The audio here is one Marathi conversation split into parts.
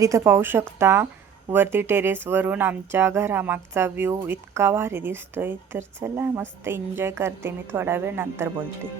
तर इथं पाहू शकता वरती टेरेसवरून आमच्या घरामागचा व्ह्यू इतका भारी दिसतोय. तर चला मस्त एन्जॉय करते मी, थोडा वेळ नंतर बोलते.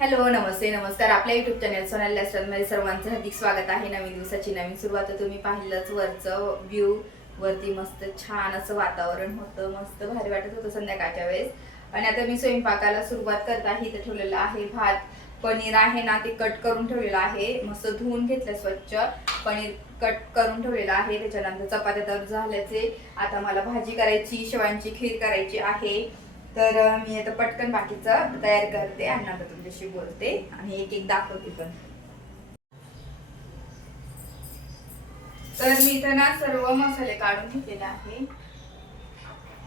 हॅलो, नमस्ते, नमस्कार. आपल्या युट्यूब चॅनल सोनाल लाईफस्टाईलमध्ये सर्वांचं हार्दिक स्वागत आहे. नवीन दिवसाची नवीन सुरुवात. तुम्ही पाहिलंच वरचं व्ह्यू, वरती मस्त छान असं वातावरण होतं, मस्त भारी वाटत होतं संध्याकाळच्या वेळेस. आणि आता मी स्वयंपाकाला सुरुवात करत आहे. इथं ठेवलेलं आहे भात, पनीर आहे ना ते कट करून ठेवलेलं आहे, मस्त धुवून घेतलं स्वच्छ. पनीर कट करून ठेवलेलं आहे. त्याच्यानंतर चपात्या तर झाल्याचे. आता मला भाजी करायची, शेवांची खीर करायची आहे. तर मी आता पटकन बाकीचं तयार करते आणि नंतर तुमच्याशी बोलते आणि एक एक दाखवते पण. तर मी इथं ना सर्व मसाले काढून घेतलेले आहे.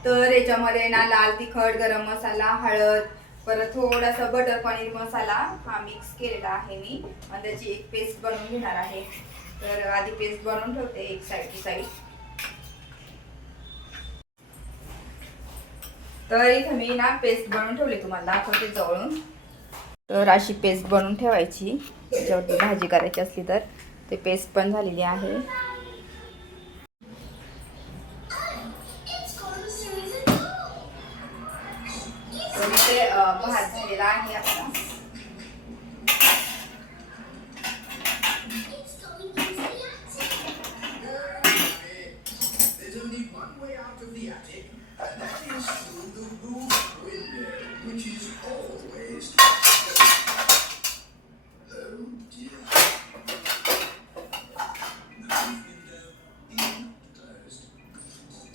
तर याच्यामध्ये ना लाल तिखट, गरम मसाला, हळद, परत थोडासा बटर पनीर मसाला हा मिक्स केलेला आहे मी, आणि त्याची एक पेस्ट बनवून घेणार आहे. तर आधी पेस्ट बनवून ठेवते एक साईड टू साईड. तर इथे मी ना पेस्ट बनवून ठेवली, तुम्हाला दाखवते जवळून. तर अशी पेस्ट बनवून ठेवायची, ज्यावरती भाजी करायची असली तर. ते पेस्ट पण झालेली आहे. तर इथे भात झालेला आहे आपला.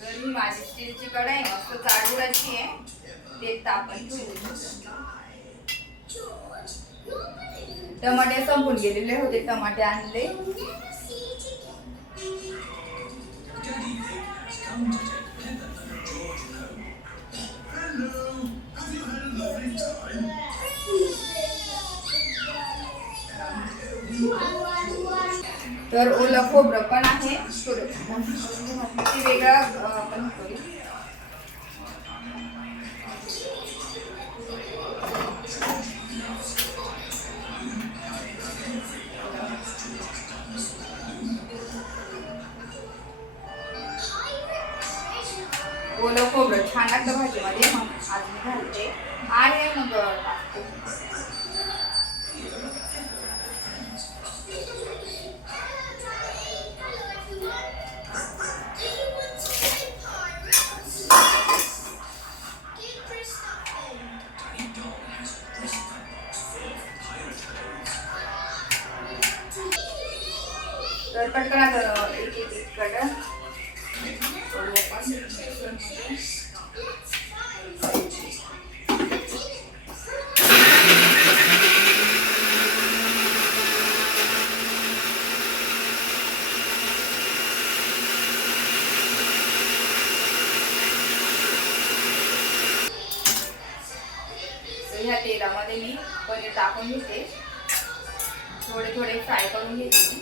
तर ही माझी स्टीलची कढई मस्त जाडबुडाची आहे. ते तापण ठेवू. टमाटे संपून गेलेले होते, टमाटे आणले. तर ओलं खोबरं पण आहे, ते वेगळं पण होईल. ओलं खोबरं छान लागतं भाजीमध्ये, मग आज मी घालते आणि मग टाकते. तर पटकन आता एक एक कडं ह्या तेलामध्ये मी पनीर टाकून घेते, थोडे थोडे फ्राय करून घेते.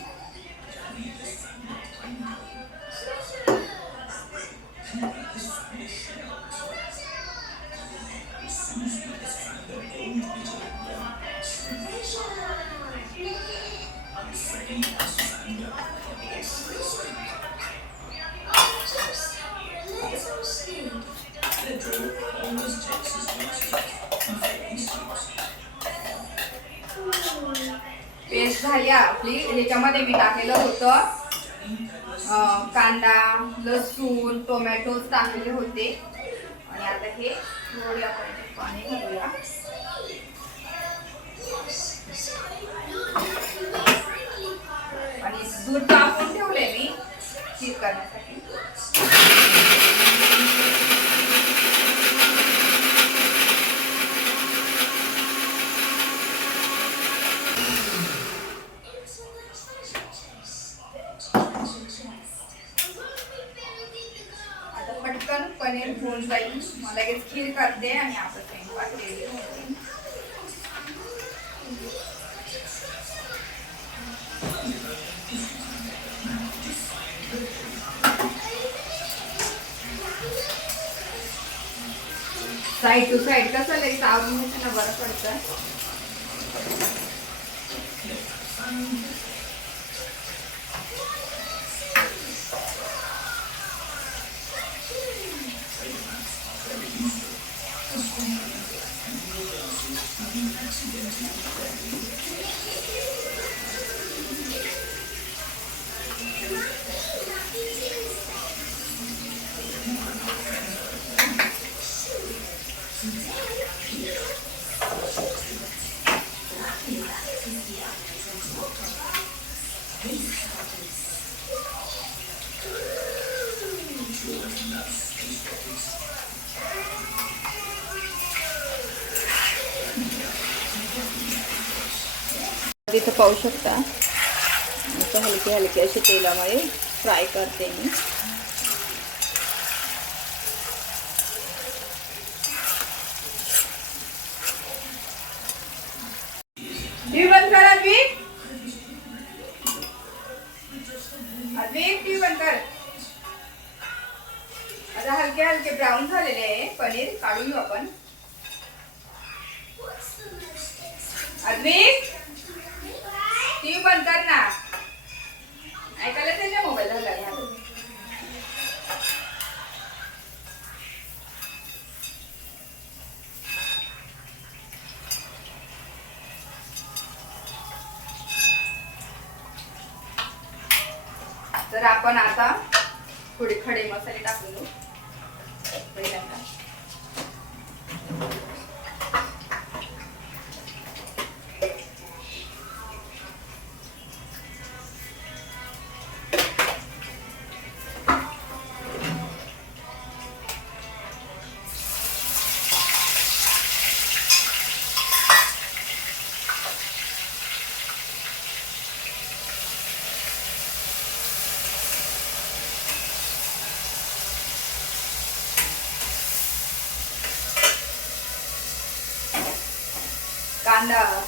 पेस्ट झाली आपली. ह्याच्यामध्ये मी टाकलेलं होतं कांदा, लसूण, टोमॅटो टाकलेले होते. आणि आता हे थोडे आपण पाणी घालूया. आणि दूध टाकून ठेवले मी खीर करण्यासाठी. आता पटकन पनीर होऊन बाई मग लगेच खीर करते आणि आपण स्वयंपाक रेडी होते. साईड टू साईड कसं लगेच आवडून घेताना बरं पडतं. तिथं पाहू शकता असं हलके हलके असे तेलामध्ये फ्राय करते मी. टीव्ही बंद कर अद्विक. अद्विक टीव्ही बंद कर. आता हलके हलके ब्राऊन झालेले आहे पनीर. काढून घेऊ आपण. अद्विक टीव्ही बंद कर ना. ऐकायला त्याच्या मोबाईल झाला ह्या. तर आपण आता थोडे खडे मसाले टाकून घेऊ पहिल्यांदा.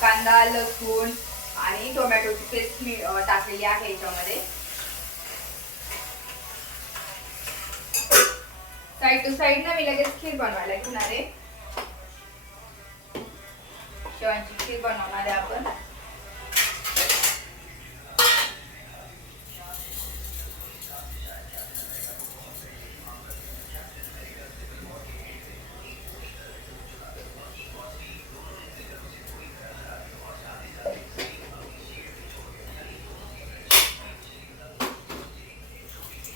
कांदा लसूण आणि टोमॅटोची पेस्ट मी टाकलेली आहे याच्यामध्ये. साईड टू साईड ना मी लगेच खीर बनवायला घेणार आहे. शेवांची खीर बनवणार आहे आपण.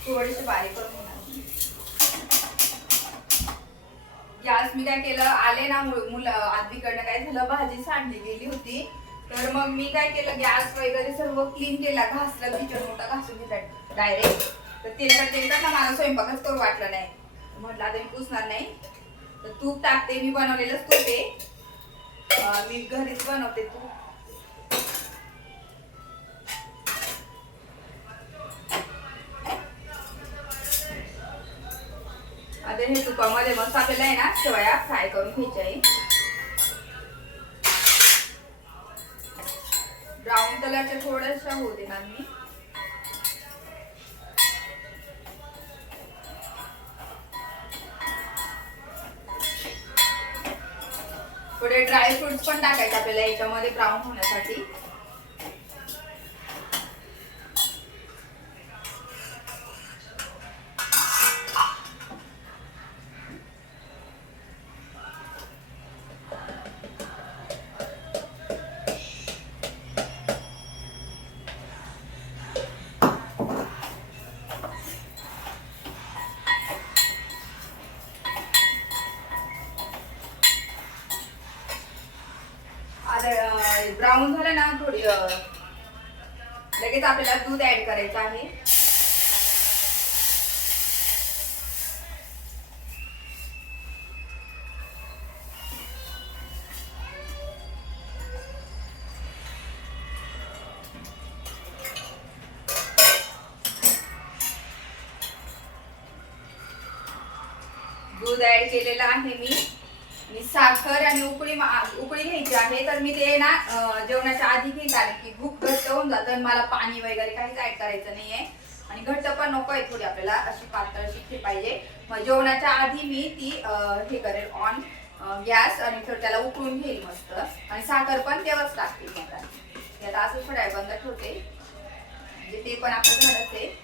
थोडीशी बारीक करून गॅस मी काय केलं. आले ना मुलं आधीकडनं काय झालं भाजी सांडली गेली होती. तर मग मी काय केलं गॅस वगैरे सर्व क्लीन केला. घासलं किचन मोठा घासून घेतला डायरेक्ट. तर तेलकट ना मला स्वयंपाकच करू वाटलं नाही. म्हटलं आता मी पुसणार नाही तर तूप टाकते. मी बनवलेलंच तूप आहे. मी घरीच बनवते तूप. आता हे तुपामध्ये मस्त आपल्याला आहे ना शेवया फ्राय करून घ्यायच्या आहे. ब्राऊन कलरच्या थोड्याशा होऊ देणार मी. थोडे ड्राय फ्रुट्स पण टाकायचे आपल्याला याच्यामध्ये ब्राऊन होण्यासाठी. ब्राऊन झालं ना थोडी लगेच आपल्याला दूध ऍड करायचं आहे. दूध दूध ऍड केलेलं आहे मी आणि साखर आणि उकळी घ्यायची आहे. तर मी ते ना जेवणाच्या आधी घेत आले की खूप घट्ट होऊन जातं. मला पाणी वगैरे काहीच ऍड करायचं नाहीये आणि घट्ट पण नको आहे, थोडी आपल्याला अशी पातळ अशी पाहिजे. मग जेवणाच्या आधी मी ती हे करेल ऑन गॅस आणि त्याला उकळून घेईल मस्त. आणि साखर पण तेव्हाच टाकते मी आता असं थोड्या बंद ठेवते म्हणजे ते पण आपलं झाडच आहे.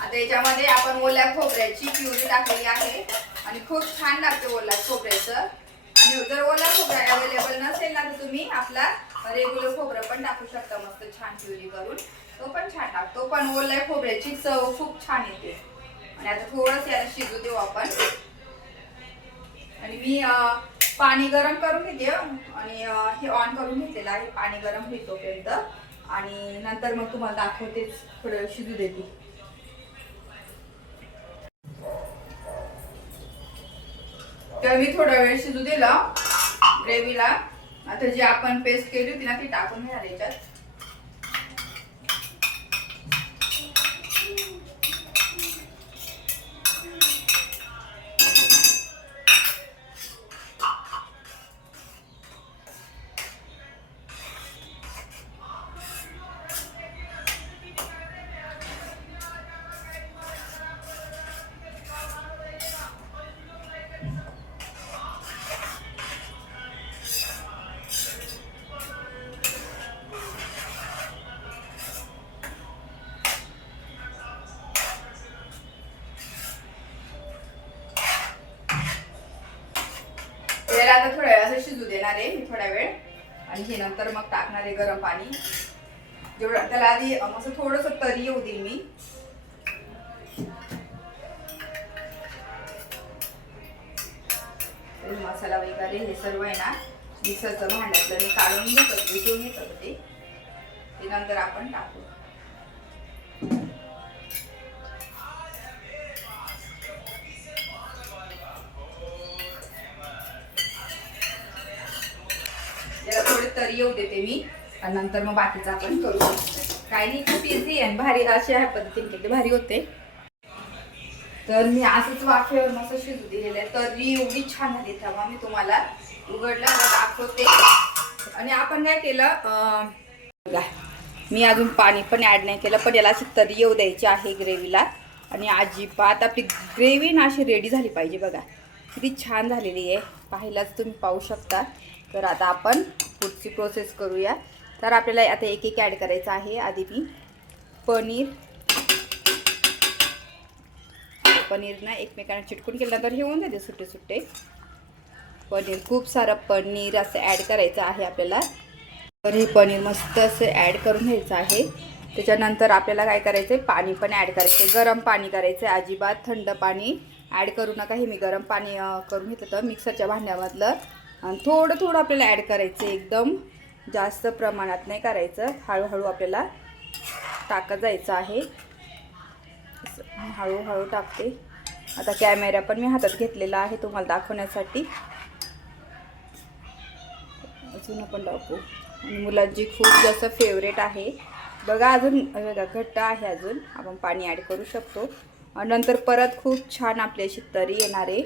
आता याच्यामध्ये आपण ओल्या खोबऱ्याची प्युरी टाकलेली आहे आणि खूप छान लागते ओल्या खोबऱ्याचं. आणि जर ओला खोबरा अवेलेबल नसेल ना तर तुम्ही आपला रेग्युलर खोबरं पण टाकू शकता मस्त छान प्युरी करून, तो पण छान टाकतो. पण ओल्या खोबऱ्याची चव खूप छान येते. आणि आता थोडंसं याला शिजू देऊ आपण. आणि मी पाणी गरम करून घेते आणि हे ऑन करून घेतलेलं आहे, पाणी गरम होईल तोपर्यंत. आणि नंतर मग तुम्हाला दाखवतेच, थोडं शिजू देते. तर मी थोडा वेळ शिजू दिला ग्रेव्हीला. आता जी आपण पेस्ट केली होती ना ती टाकून घेणार याच्यात. त्याला आता थोड्या वेळ असं शिजू देणार आहे मी थोडा वेळ. आणि हे नंतर मग टाकणार आहे गरम पाणी. जेवढं त्याला आधी असं थोडंसं तरी येऊ देईल मी. मसाला वगैरे हे सर्व आहे ना मिक्सरचं भांड्यातलं मी काढून विसरून घेत होते, ते नंतर आपण टाकू. याला थोडी तरी येऊ देते मी आणि नंतर मग बाकीचं आपण करू. काही नाही, खूप इझी आणि भारी अशा पद्धतीने केले भारी होते. तर मी असंच वाफेवर मस्त शिजू दिलेलं आहे. तरी एवढी छान झाली तेव्हा मी तुम्हाला उघडलं दाखवते. आणि आपण काय केलं बघा, मी अजून पाणी पण ॲड नाही केलं, पण याला अशी तरी येऊ द्यायची आहे ग्रेव्हीला. आणि अजिबात आपली ग्रेव्ही ना अशी रेडी झाली पाहिजे. बघा किती छान झालेली आहे, पाहिलाच तुम्ही पाहू शकता. तर आता आपण पुढची प्रोसेस करूया. तर आपल्याला आता एक एक ॲड करायचं आहे. आधी मी पनीर ना एकमेकांना चिटकून केल्यानंतर हे होऊन जाते सुट्टे सुट्टे. पनीर खूप सारं पनीर असं ॲड करायचं आहे आपल्याला. तर हे पनीर मस्त असं ॲड करून घ्यायचं आहे. त्याच्यानंतर आपल्याला काय करायचं आहे, पाणी पण ॲड करायचं आहे. गरम पाणी करायचं आहे, अजिबात थंड पाणी ॲड करू नका. हे मी गरम पाणी करून घेतलं होतं मिक्सरच्या भांड्यामधलं. आणि थोडं थोडं आपल्याला ॲड करायचं आहे, एकदम जास्त प्रमाणात नाही करायचं. हळूहळू आपल्याला टाकत जायचं आहे. हळूहळू टाकते. आता कॅमेरा पण मी हातात घेतलेला आहे तुम्हाला दाखवण्यासाठी. अजून आपण टाकू. आणि मुलांची खूप जास्त फेवरेट आहे बघा. अजून बघा घट्ट आहे, अजून आपण पाणी ॲड करू शकतो. आणि नंतर परत खूप छान आपली अशी तरी येणार आहे.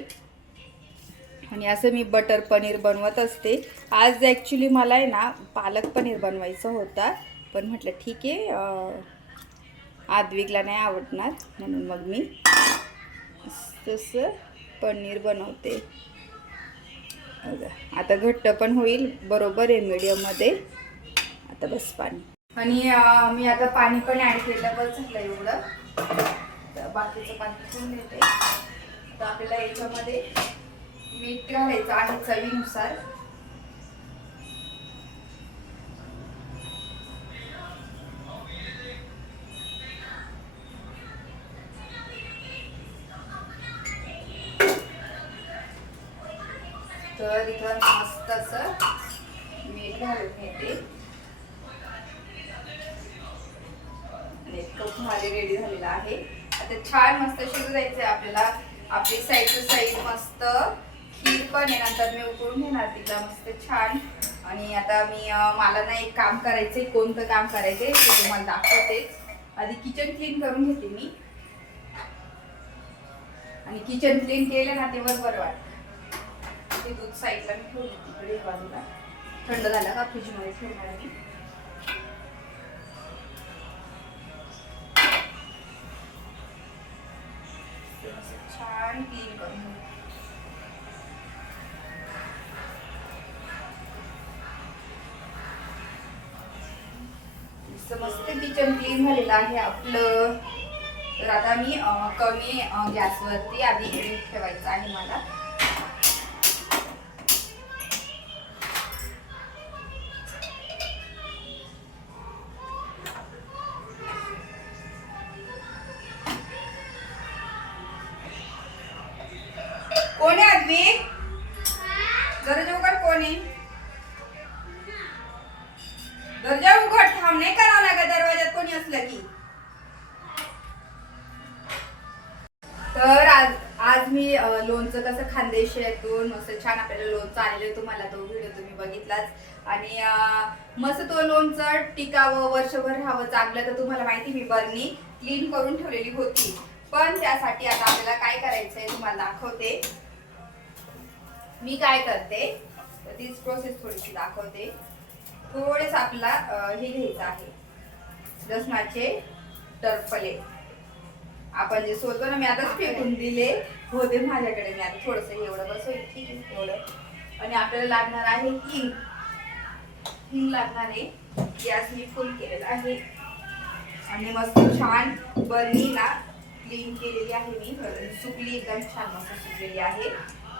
आणि असं मी बटर पनीर बनवत असते. आज ॲक्च्युली मला आहे ना पालक पनीर बनवायचं होता, पण म्हटलं ठीक आहे आद्विकला नाही आवडणार म्हणून मग मी तसं पनीर बनवते. आता घट्ट पण होईल, बरोबर आहे मीडियममध्ये. आता बस पाणी. आणि मी आता पाणी पण ॲड केलं, बस झालं एवढं. तर बाकीचं पाणी ठेवून देते. तर आपल्याला याच्यामध्ये मीठ घालायचं आहे चवीनुसार. तर इथं मस्त असं मीठ घालून घेते. खूप भारी रेडी झालेला आहे. आता छान मस्त शिजू द्यायचं आहे आपल्याला. आपली साईड टू साईड मस्त खीर पण आहे, नंतर मी उकळून घेणार तिला मस्त छान. आणि आता मी मला ना एक काम करायचंय. कोणतं काम करायचंय ते तुम्हाला दाखवतेच. आधी किचन क्लीन करून घेते मी, आणि किचन क्लीन केलं ना तेव्हाच बरं वाटतं. ते दूध साईडला मी ठेवले तिकडे बाजूला, थंड झाला का फ्रीजमध्ये ठेवणार मी. छान क्लीन करून मस्त किचन क्लीन झालेलं आहे आपलं. तर आता मी कमी गॅसवरती आधी ठेवायचं आहे मला. कोण आहे आदवी? दरवाजा उघड. कोण आहे? दरवाजा उघड. थांब, नाही करावं लागत दरवाजात कोणी असलं की. तर आज मी लोणचं कसं खानदेशातून मस्त छान आपल्याला लोणचं आलेलं, तुम्हाला तो व्हिडिओ तुम्ही बघितलाच. आणि मस्त तो लोणचं टिकावं, वर्षभर राहावं चांगलं, तर तुम्हाला माहिती मी बरणी क्लीन करून ठेवलेली होती. पण त्यासाठी आता आपल्याला काय करायचंय तुम्हाला दाखवते. मी काय करते तर तीच प्रोसेस थोडीशी दाखवते. थोडेस आपला हे घ्यायचं आहे, लसणाचे टरफले. आपण जे सोलतो ना, मी आताच फेकून दिले होते माझ्याकडे. मी आता थोडस एवढं बसव, ठीक आहे एवढं. आणि आपल्याला लागणार आहे हिंग. हिंग लागणार आहे. गॅस मी फुल केलेला आहे आणि मस्त छान बरणीला क्लीन केलेली आहे मी. सुकली एकदम छान मस्त सुकलेली आहे.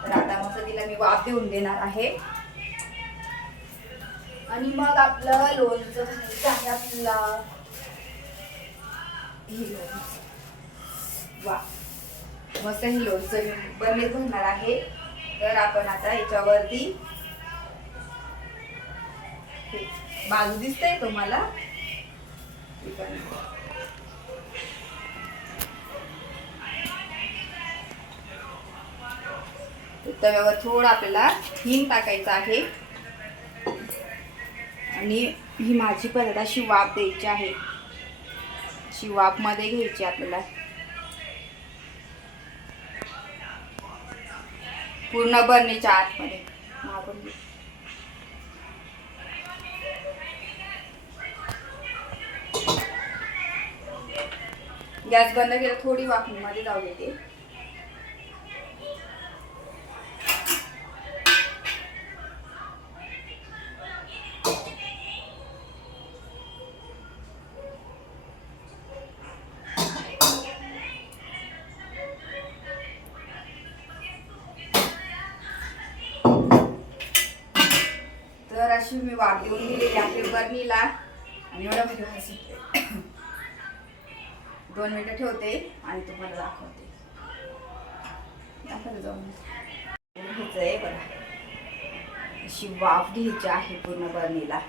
तर आता मस्त तिला मी वाफ देऊन देणार आहे. आणि मग आपलं लोणचं बनायचं आहे. आपला वा मस्त हे लोणचं बरणीत भरणार आहे. तर आपण आता याच्यावरती बाजू दिसतंय तुम्हाला, तव्यावर थोडं आपल्याला हिंग टाकायचं आहे. आणि ही माझी पद्धत अशी वाफ द्यायची आहे. अशी वाफ मध्ये घ्यायची आपल्याला, पूर्ण बरणीच्या आतमध्ये. गॅस बंद केला, थोडी वाफीमध्ये जाऊ देते. तर अशी मी वाफ देऊन दिलेली आहे बरणीला. आणि एवढा भारी वास येतोय. 2 मिनिटं ठेवते आणि तुम्हाला दाखवते. जाऊन घ्यायचंय बघा, अशी वाफ घ्यायची आहे पूर्ण बरणीला.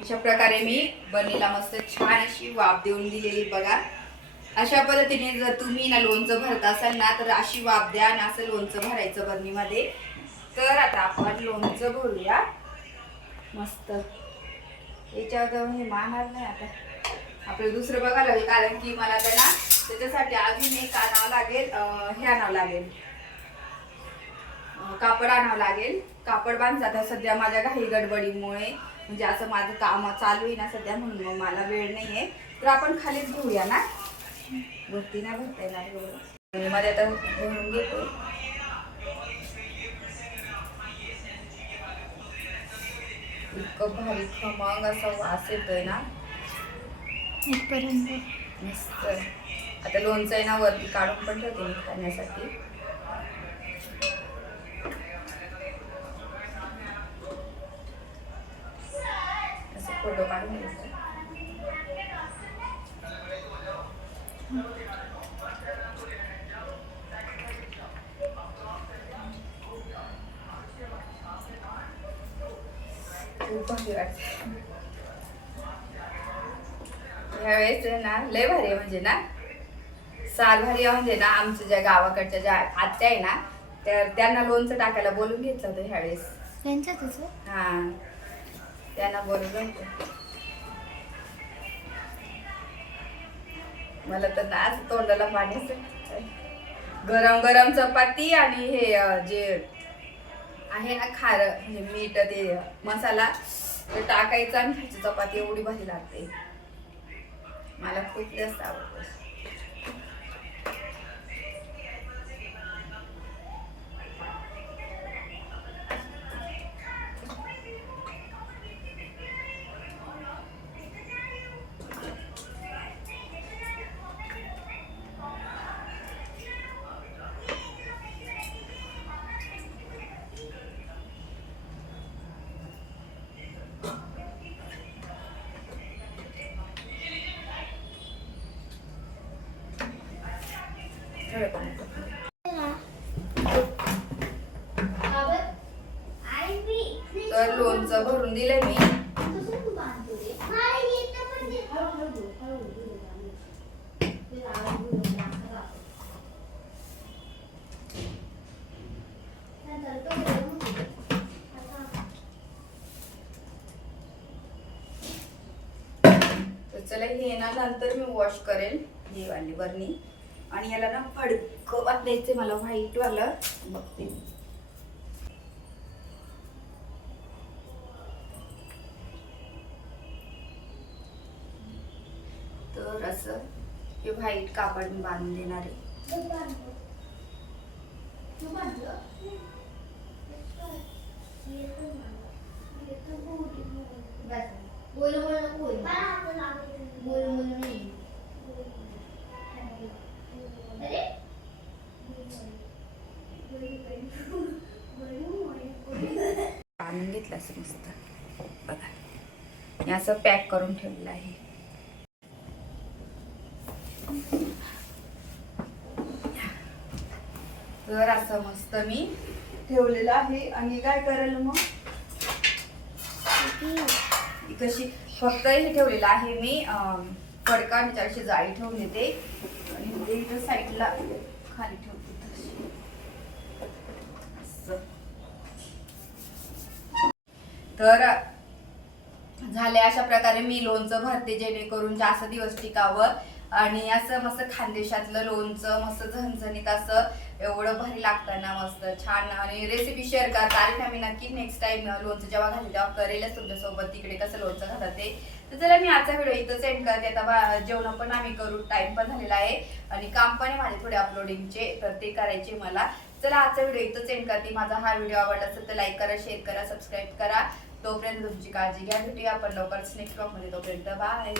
अशा प्रकारे मी बरणीला मस्त छान अशी वाफ देऊन दिलेली बघा. अशा पद्धतीने जर तुम्ही ना लोणचं भरत असाल ना, तर अशी वाफ द्या आणि असं लोणचं भरायचं बरणीमध्ये. तर आता आपण लोणचं भरूया मस्त. याच्यावर हे मानणार नाही आता, आपलं दुसरं बघायला लागेल. कारण की मला तर ना त्याच्यासाठी अजून एक आणावं लागेल, हे आणावं लागेल, कापड आणावं लागेल. कापड बांधतात सध्या माझ्या घाई गडबडीमुळे, म्हणजे असं माझं काम चालू आहे ना सध्या, म्हणून मग मला वेळ नाहीये. तर आपण खालीच घेऊया ना, वरती नाही भरता येणार. मध्ये आता भरून घेतो. इतकं भारी खमंग असा वास येतोय ना इथपर्यंत मस्त. आता लोणचं आहे ना वरती काढून पण ठेवते मी खाण्यासाठी. असं फोटो काढून घ्यायचा. ह्यावेळेस ना लय भारी, म्हणजे ना सार भारी. म्हणजे ना आमच्या ज्या गावाकडच्या ज्या आत्या आहे ना, त्यांना लोणचं टाकायला बोलून घेतलं होतं ह्यावेळेस. त्यांच्यातच हा त्यांना बोलवलं होतं. मला तर आज तोंडाला पाणी सुटतंय. गरम गरम चपाती आणि हे जे आहे ना खार म्हणजे मीठ ते मसाला ते टाकायचा आणि खायची चपाती एवढी भारी लागते. मला खूप जास्त आवडते. तर लोणचं भरून दिलंय मी. तर चला हे ना नंतर मी वॉश करेल ही वाली बरणी. आणि याला ना फडकं वाटायचंय मला व्हाईट वाला बघते. तर असं हे व्हाईट कापड बांधून देणार आहे. बांधून घेतलं असं मस्त बघा. हे असं पॅक करून ठेवलेलं आहे. तर असं मस्त मी ठेवलेलं आहे. आणि काय करायला मग कशी फक्त हे ठेवलेलं आहे मी फडका आणि त्याची जाळी ठेवून देते. आणि ते इथं साईडला खाली ठेवते तशी. तर झाले अशा प्रकारे मी लोणचं भरते जेणेकरून जास्त दिवस टिकावं. आणि असं मस्त खानदेशातलं लोणचं मस्त झणझणीत असं एवढं भारी लागतं ना मस्त छान. आणि रेसिपी शेअर करता आली ना मी नक्की नेक्स्ट टाइम लोणचं जेव्हा घालते तेव्हा करेलच तुमच्यासोबत तिकडे कसं लोणचं घालतात ते. तर चला मी आजचा व्हिडिओ इथंच एंड करते. आता जेवण पण आम्ही करू टाइम पण झालेला आहे आणि काम पण आहे माझे थोडे अपलोडिंगचे तर ते करायचे मला. चला आजचा व्हिडिओ इथंच एंड करते. माझा हा व्हिडिओ आवडला असेल तर लाईक करा, शेअर करा, सबस्क्राईब करा. तोपर्यंत तुमची काळजी घ्या. भेटूया आपण लवकरच नेक्स्ट ब्लॉग मध्ये. तोपर्यंत बाय.